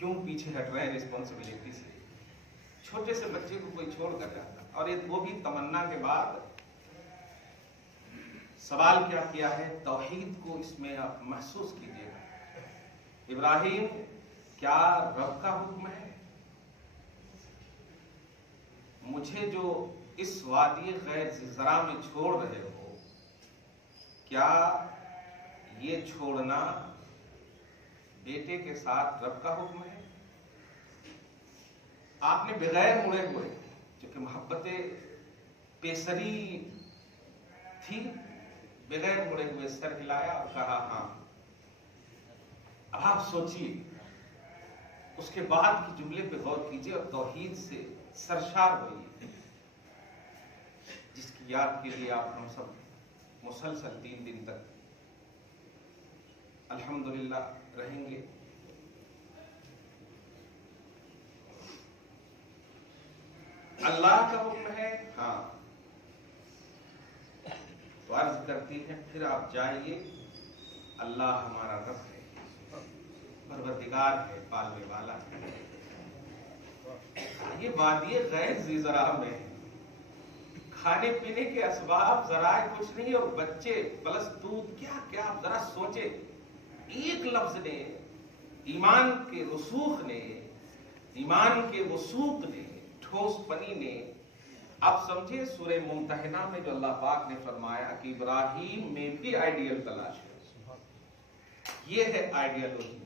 کیوں پیچھے ہٹ رہے ہیں رسپانسبلٹی سے؟ چھوٹے سے بچے کو کوئی چھوڑ کر جاتا، اور وہ بھی تمنا کے بعد۔ سوال کیا ہے؟ توحید کو اس میں آپ محسوس کیجیے گا۔ ابراہیم، کیا رب کا حکم ہے مجھے جو اس وادی غیر زرع میں چھوڑ رہے ہو، کیا یہ چھوڑنا بیٹے کے ساتھ رب کا حکم ہے؟ آپ نے بغیر مڑے ہوئے، چونکہ محبت پیسری تھی، بغیر مڑے ہوئے سر ہلایا اور کہا ہاں۔ اب آپ سوچیے، اس کے بعد کی جملے پہ غور کیجیے اور توحید سے سرشار ہوئیے، جس کی یاد کے لیے آپ ہم سب مسلسل 3 دن تک الحمدللہ رہیں گے۔ اللہ کا حکم ہے، ہاں، تو عرض کرتی ہے پھر آپ جائیے، اللہ ہمارا رب ہے، پروردگار ہے، پالنے والا ہے۔ یہ وادی غیر ذی زرع میں کھانے پینے کے اسباب ذرائع کچھ نہیں، اور بچے پلس دودھ، کیا کیا آپ ذرا سوچے۔ ایک لفظ نے، ایمان کے رسوخ نے، ایمان کے وثوق نے، ٹھوس پنی نے، آپ سمجھے سورہ ممتحنہ میں جو اللہ پاک نے فرمایا کہ ابراہیم میں بھی آئیڈیل تلاش ہے، یہ ہے آئیڈیالوجی۔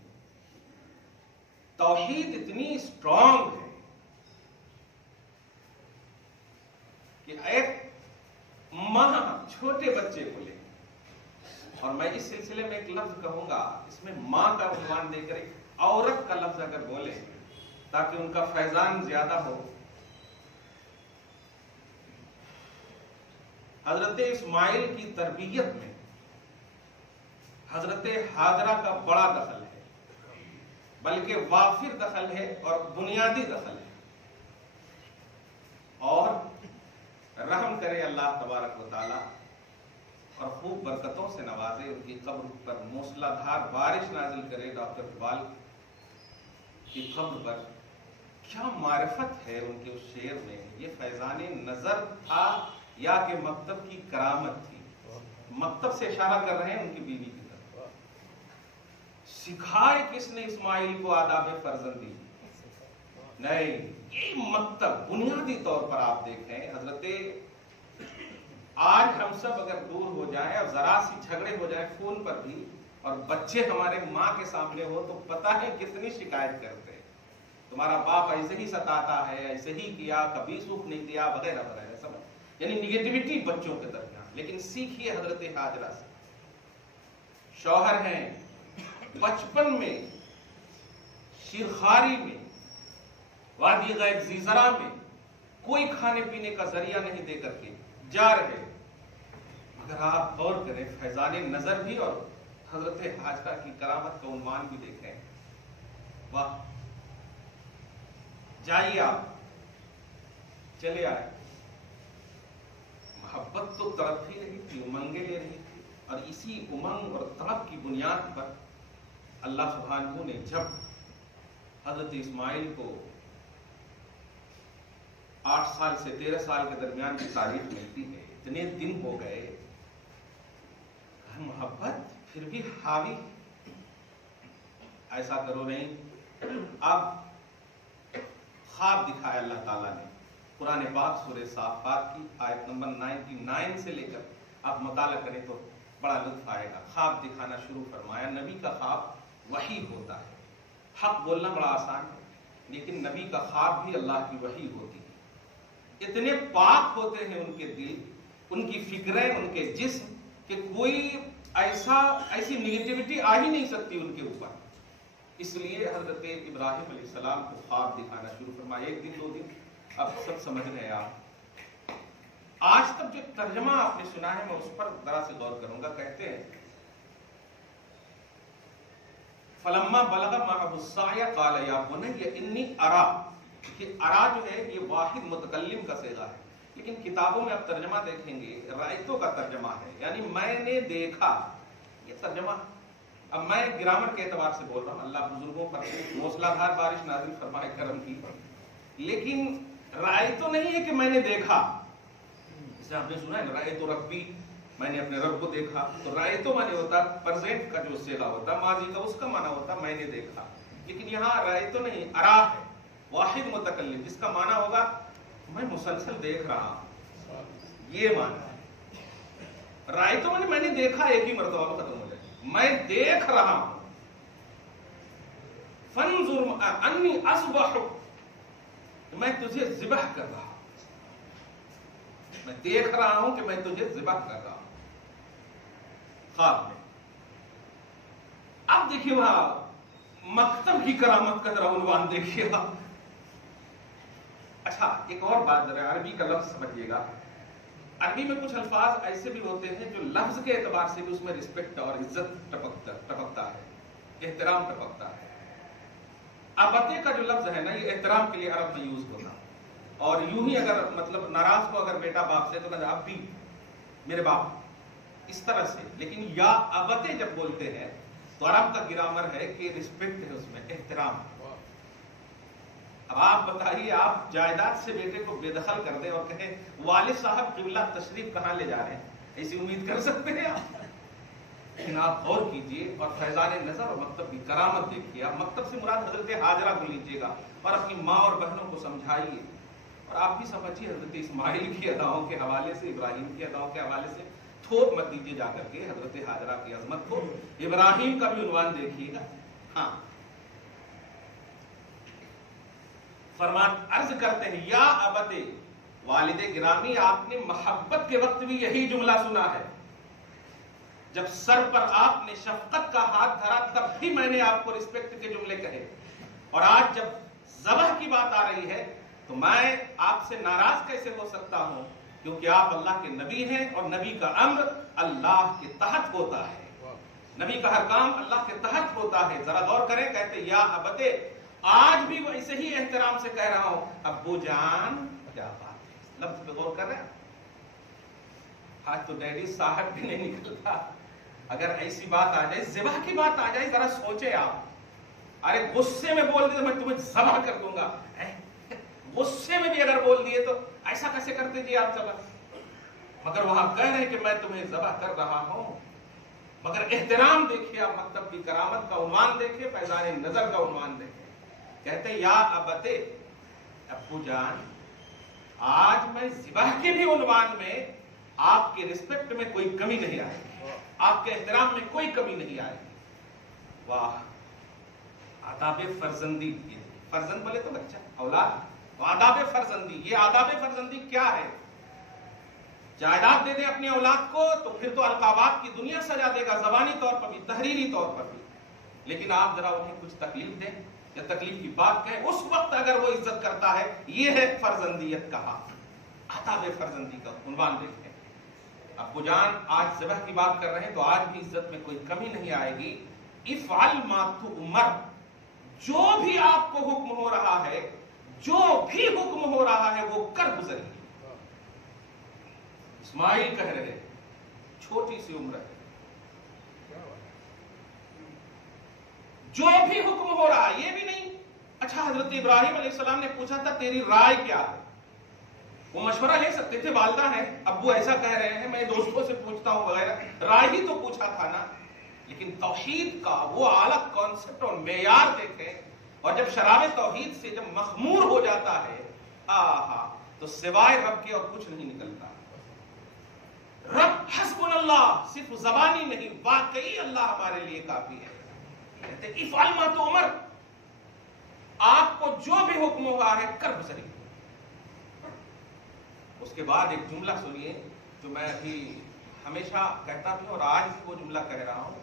توحید اتنی اسٹرانگ ہے کہ ایک ماں چھوٹے بچے کو لے، اور میں اس سلسلے میں ایک لفظ کہوں گا، اس میں ماں کا عنوان دے کر ایک عورت کا لفظ اگر بولے تاکہ ان کا فیضان زیادہ ہو۔ حضرت اسماعیل کی تربیت میں حضرت ہاجرہ کا بڑا دخل ہے، بلکہ وافر دخل ہے اور بنیادی دخل ہے، اور رحم کرے اللہ تبارک و تعالی اور خوب برکتوں سے نوازے، ان کی قبر پر موسلا دھار بارش نازل کرے۔ ڈاکٹر اقبال کی قبر پر کیا معرفت ہے ان کے اس شعر میں، یہ فیضان نظر تھا یا کہ مکتب کی کرامت تھی؟ مکتب سے اشارہ کر رہے ہیں ان کی بیوی کی طرف۔ سکھائے کس نے اسماعیل کو آداب فرزندی؟ نہیں، یہ مکتب بنیادی طور پر آپ دیکھیں حضرت، آج ہم سب اگر دور ہو جائیں اور ذرا سی جھگڑے ہو جائیں فون پر بھی، اور بچے ہمارے ماں کے سامنے ہو تو پتہ ہے کتنی شکایت کرتے ہیں، تمہارا باپ ایسے ہی ستاتا ہے، ایسے ہی کیا، کبھی سکھ نہیں دیا، وغیرہ وغیرہ، سب یعنی نگیٹیوٹی بچوں کے درمیان۔ لیکن سیکھیے حضرت ہاجرہ سے، شوہر ہیں، بچپن میں شیرخواری میں وادی غیر ذی زرع میں کوئی کھانے پینے کا ذریعہ نہیں دے کر کے جا رہے، اگر آپ غور کریں فیضان نظر بھی اور حضرت ہاجرہ کی کرامت کا عنوان بھی دیکھیں، واہ! جائیے آپ، چلے آئے، محبت تو تڑپ ہی رہی تھی، امنگیں لے رہی تھی، اور اسی امنگ اور تڑپ کی بنیاد پر اللہ سبحانہ نے جب حضرت اسماعیل کو 8 سال سے 13 سال کے درمیان کی تاریخ ملتی ہے، اتنے دن ہو گئے، محبت پھر بھی حاوی، ایسا کرو نہیں۔ اب خواب دکھایا اللہ تعالیٰ نے، قرآن پاک سورہ صافات کی آیت نمبر 99 سے لے کر آپ مطالعہ کریں تو بڑا لطف آئے گا۔ خواب دکھانا شروع فرمایا۔ نبی کا خواب وحی ہوتا ہے، حق بولنا بڑا آسان ہے، لیکن نبی کا خواب بھی اللہ کی وحی ہوتی ہے۔ اتنے پاک ہوتے ہیں ان کے دل، ان کی فکریں، ان کے جسم، کہ کوئی ایسی نگیٹیوٹی آ ہی نہیں سکتی ان کے اوپر۔ اس لیے حضرت ابراہیم علیہ السلام کو خواب دکھانا شروع فرمایا، 1 دن 2 دن، اب سب سمجھ رہے ہیں آپ۔ آج تک جو ترجمہ آپ نے سنا ہے میں اس پر ذرا سے غور کروں گا۔ کہتے ہیں فلما بلغ معه السعي قال يا بني اني ارى، کہ ارا جو ہے یہ واحد متکلم کا صیغہ ہے، لیکن کتابوں میں آپ ترجمہ دیکھیں گے رأیتو کا ترجمہ ہے، یعنی میں نے دیکھا، یہ ترجمہ اب میں گرامر کے اعتبار سے بول رہا ہوں، اللہ بزرگوں پر موسلادھار بارش نازل فرمائے کرم کی، لیکن رائے تو نہیں ہے کہ میں نے دیکھا، جیسے آپ نے سنا ہے رائے تو ربی، میں نے اپنے رب کو دیکھا، تو رائے تو معنی ہوتا پرزینٹ کا جو صیغہ ہوتا ماضی کا، اس کا معنی ہوتا میں نے دیکھا، لیکن یہاں رائے تو نہیں، ارا ہے، واحد متکلم، جس کا معنی ہوگا میں مسلسل دیکھ رہا ہوں، یہ معنی ہے۔ رائے تو میں نے دیکھا ایک ہی مرتبہ میں ختم ہو جائے، میں دیکھ رہا ہوں، فانظر انی اصبح، میں تجھے ذبح کر رہا ہوں، میں دیکھ رہا ہوں کہ میں تجھے ذبح کر رہا ہوں خواب میں۔ اب دیکھیے وہاں مکتب کی کرامت کا ذرا عنوان دیکھیے آپ۔ اچھا ایک اور بات ذرا عربی کا لفظ سمجھیے گا، عربی میں کچھ الفاظ ایسے بھی ہوتے ہیں جو لفظ کے اعتبار سے بھی اس میں رسپیکٹ اور عزت ٹپکتا ہے، احترام ٹپکتا ہے۔ ابتے کا جو لفظ ہے نا، یہ احترام کے لیے عرب میں یوز ہوتا، اور یوں ہی اگر مطلب ناراض ہو اگر بیٹا باپ سے تو کہتا اب بھی میرے باپ، اس طرح سے۔ لیکن یا ابتے جب بولتے ہیں تو عرب کا گرامر ہے کہ رسپیکٹ ہے، اس میں احترام۔ اب آپ بتائیے، آپ جائیداد سے بیٹے کو بے دخل کر دیں اور کہیں والد صاحب قبلہ تشریف کہاں لے جا رہے ہیں، ایسی امید کر سکتے ہیں آپ؟ لیکن آپ غور کیجئے اور فیضان نظر اور مکتب کی کرامت دیکھیے۔ آپ مکتب سے مراد حضرت ہاجرہ کو لیجیے گا اور اپنی ماں اور بہنوں کو سمجھائیے، اور آپ بھی سمجھیے حضرت اسماعیل کی اداؤں کے حوالے سے، ابراہیم کی اداؤں کے حوالے سے تھوپ مت دیجیے جا کر کے حضرت ہاجرہ کی عظمت کو۔ ابراہیم کا بھی عنوان دیکھیے گا۔ ہاں فرمان عرض کرتے ہیں یا ابتے، والد گرامی آپ نے محبت کے وقت بھی یہی جملہ سنا ہے، جب سر پر آپ نے شفقت کا ہاتھ دھرا تب بھی میں نے آپ کو رسپیکٹ کے جملے کہے، اور آج جب ذبح کی بات آ رہی ہے تو میں آپ سے ناراض کیسے ہو سکتا ہوں، کیونکہ آپ اللہ کے نبی ہیں اور نبی کا امر اللہ کے تحت ہوتا ہے، نبی کا ہر کام اللہ کے تحت ہوتا ہے۔ ذرا غور کریں، کہتے یا ابتے، آج بھی ویسے ہی احترام سے کہہ رہا ہوں ابو جان، کیا بات ہے، لفظ پہ غور کر رہے ہیں۔ آج تو ڈیڈی صاحب بھی نہیں نکلتا، اگر ایسی بات آ جائے، ذبح کی بات آ جائے، ذرا سوچے آپ، ارے غصے میں بول دیے تو میں تمہیں ذبح کر دوں گا، غصے میں بھی اگر بول دیے تو ایسا کیسے کرتے جی آپ ذبح، مگر وہاں کہہ رہے ہیں کہ میں تمہیں ذبح کر رہا ہوں۔ مگر احترام دیکھیے آپ، مکتب کی کرامت کا عنوان دیکھیے، فیضان نظر کا عنوان دیکھیے، کہتے ہیں یا ابتے، ابو جان، آج میں ذبح کے بھی عنوان میں آپ کے رسپیکٹ میں کوئی کمی نہیں آئے گی، آپ کے احترام میں کوئی کمی نہیں آئے گی۔ واہ، آداب فرزندی، فرزند بولے تو بچہ، اولاد، آداب فرزندی، یہ آداب فرزندی کیا ہے؟ جائیداد دے دیں اپنی اولاد کو تو پھر تو القابات کی دنیا سجا دے گا، زبانی طور پر بھی، تحریری طور پر بھی، لیکن آپ ذرا انہیں کچھ تکلیف دیں یا تکلیف کی بات کہیں، اس وقت اگر وہ عزت کرتا ہے، یہ ہے فرزندیت کا حق۔ آداب فرزندی کا عنوان دیکھیں، ابو جان آج ذبح کی بات کر رہے ہیں تو آج بھی عزت میں کوئی کمی نہیں آئے گی۔ افعل ما تؤمر، جو بھی آپ کو حکم ہو رہا ہے، جو بھی حکم ہو رہا ہے وہ کر گزریے۔ اسماعیل کہہ رہے، چھوٹی سی عمر ہے، جو بھی حکم ہو رہا ہے، یہ بھی نہیں اچھا حضرت ابراہیم علیہ السلام نے پوچھا تھا تیری رائے کیا ہے، وہ مشورہ لے سکتے تھے، والدہ ہے، ابو ایسا کہہ رہے ہیں، میں دوستوں سے پوچھتا ہوں وغیرہ، رائے ہی تو پوچھا تھا نا۔ لیکن توحید کا وہ اعلیٰ کانسیپٹ اور معیار دیکھیں، اور جب شراب توحید سے جب مخمور ہو جاتا ہے، آہا، تو سوائے رب کے اور کچھ نہیں نکلتا۔ رب حسبنا اللہ صرف زبانی نہیں، واقعی اللہ ہمارے لیے کافی ہے۔ کہتے افعل ما تؤمر، آپ کو جو بھی حکم ہوا ہے کر گزریے۔ اس کے بعد ایک جملہ سنیے جو میں ابھی ہمیشہ کہتا بھی اور آج بھی وہ جملہ کہہ رہا ہوں،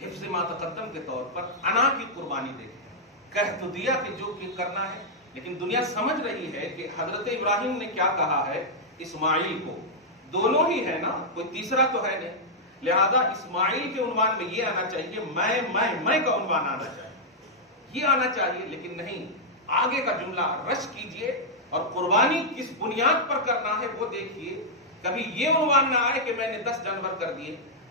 حفظ ما تقدم کے طور پر انا کی قربانی دیکھیں۔ کہہ تو دیا کہ جو کرنا ہے، لیکن دنیا سمجھ رہی ہے کہ حضرت ابراہیم نے کیا کہا ہے اسماعیل کو، دونوں ہی ہے نا، کوئی تیسرا تو ہے نہیں، لہذا اسماعیل کے عنوان میں یہ آنا چاہیے، میں کا عنوان آنا چاہیے، یہ آنا چاہیے، لیکن نہیں، آگے کا جملہ رش کیجئے اور قربانی کس بنیاد پر کرنا ہے وہ دیکھیے۔ کبھی یہ عنوان نہ آئے کہ میں نے 10 جانور کر دیے،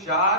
4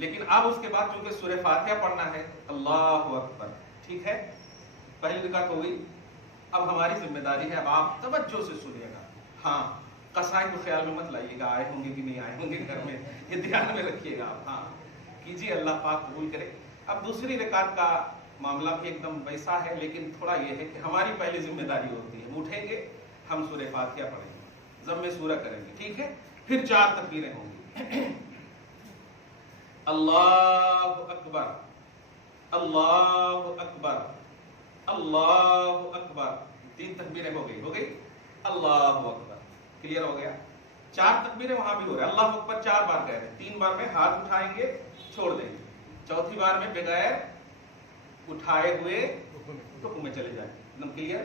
لیکن اب اس کے بعد چونکہ سورہ فاتحہ پڑھنا ہے، اللہ اکبر، ٹھیک ہے، پہلی رکعت ہو گئی. اب ہماری ذمہ داری ہے، اب آپ توجہ سے سنیے گا. ہاں، قصائد کو خیال میں مت لائیے گا، آئے ہوں گے کہ نہیں آئے ہوں گے گھر میں، یہ دھیان میں رکھیے گا آپ. ہاں کیجیے، اللہ پاک قبول کرے. اب دوسری رکعت کا معاملہ بھی ایک دم ویسا ہے، لیکن تھوڑا یہ ہے کہ ہماری پہلی ذمہ داری ہوتی ہے، ہم اٹھیں گے، ہم سورہ فاتحہ پڑھیں گے، ضم سورہ کریں گے، ٹھیک ہے. پھر 4 تکبیریں ہوں گی. اللہ اکبر، اللہ اکبر، اللہ اکبر. 3 تکبیریں ہو گئی. اللہ اکبر، کلیئر ہو گیا. 4 تکبیریں وہاں بھی ہو رہے ہیں. اللہ اکبر 4 بار کہہ رہے ہیں، 3 بار میں ہاتھ اٹھائیں گے، چھوڑ دیں گے، چوتھی بار میں بغیر اٹھائے ہوئے رکوع میں چلے جائیں. ایک دم کلیئر.